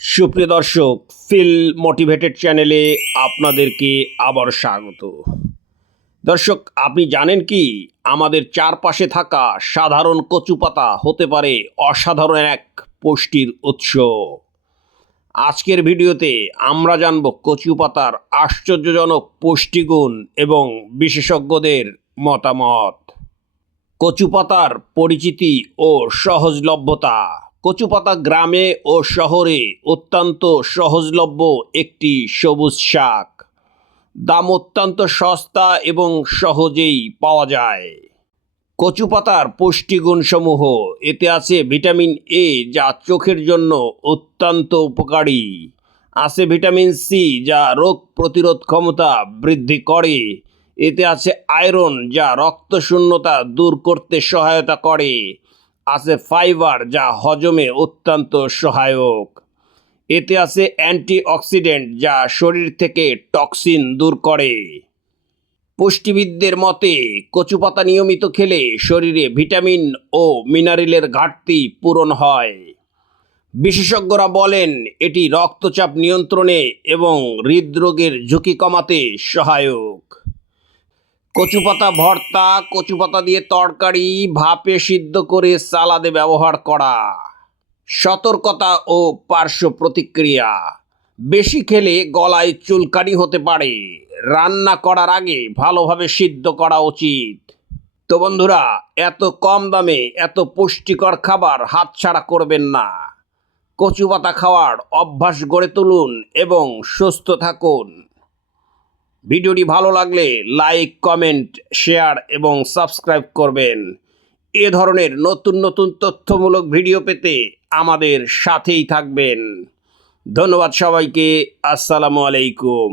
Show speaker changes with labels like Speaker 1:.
Speaker 1: সুপ্রিয় দর্শক feel motivated চ্যানেলে আপনাদেরকে আবার স্বাগত। দর্শক, আপনি জানেন কি, আমাদের চারপাশে থাকা সাধারণ কচু পাতা হতে পারে অসাধারণ এক পুষ্টির উৎস। আজকের ভিডিওতে আমরা জানব কচু পাতার আশ্চর্যজনক পুষ্টিগুণ এবং বিশেষজ্ঞদের মতামত। কচু পাতার পরিচিতি ও সহজলভ্যতা কচু পাতা গ্রামে ও শহরে অত্যন্ত সহজলভ্য একটি সবুজ শাক। দাম অত্যন্ত সস্তা এবং সহজেই পাওয়া যায়। কচুপাতার পুষ্টিগুণসমূহ, এতে আছে ভিটামিন এ যা চোখের জন্য অত্যন্ত উপকারী। আছে ভিটামিন সি যা রোগ প্রতিরোধ ক্ষমতা বৃদ্ধি করে। এতে আছে আয়রন যা রক্তশূন্যতা দূর করতে সহায়তা করে। আছে ফাইবার যা হজমে অত্যন্ত সহায়ক। এতে আছে অ্যান্টিঅক্সিডেন্ট যা শরীর থেকে টক্সিন দূর করে। পুষ্টিবিদদের মতে, কচুপাতা নিয়মিত খেলে শরীরে ভিটামিন ও মিনারেলের ঘাটতি পূরণ হয়। বিশেষজ্ঞরা বলেন, এটি রক্তচাপ নিয়ন্ত্রণে এবং হৃদরোগের ঝুঁকি কমাতে সহায়ক। কচু পাতা ভর্তা কচু পাতা দিয়ে তরকারি, ভাপে সিদ্ধ করে সালাদে ব্যবহার করা। সতর্কতা ও পার্শ্ব প্রতিক্রিয়া। বেশি খেলে গলায় চুলকানি হতে পারে। রান্না করার আগে ভালোভাবে সিদ্ধ করা উচিত। তো বন্ধুরা, এত কম দামে এত পুষ্টিকর খাবার হাতছাড়া করবেন না। কচু পাতা খাওয়ার অভ্যাস গড়ে তুলুন এবং সুস্থ থাকুন। ভিডিওটি ভালো লাগলে লাইক, কমেন্ট, শেয়ার এবং সাবস্ক্রাইব করবেন। এ ধরনের নতুন নতুন তথ্যমূলক ভিডিও পেতে আমাদের সাথেই থাকবেন। ধন্যবাদ সবাইকে। আসসালামু আলাইকুম।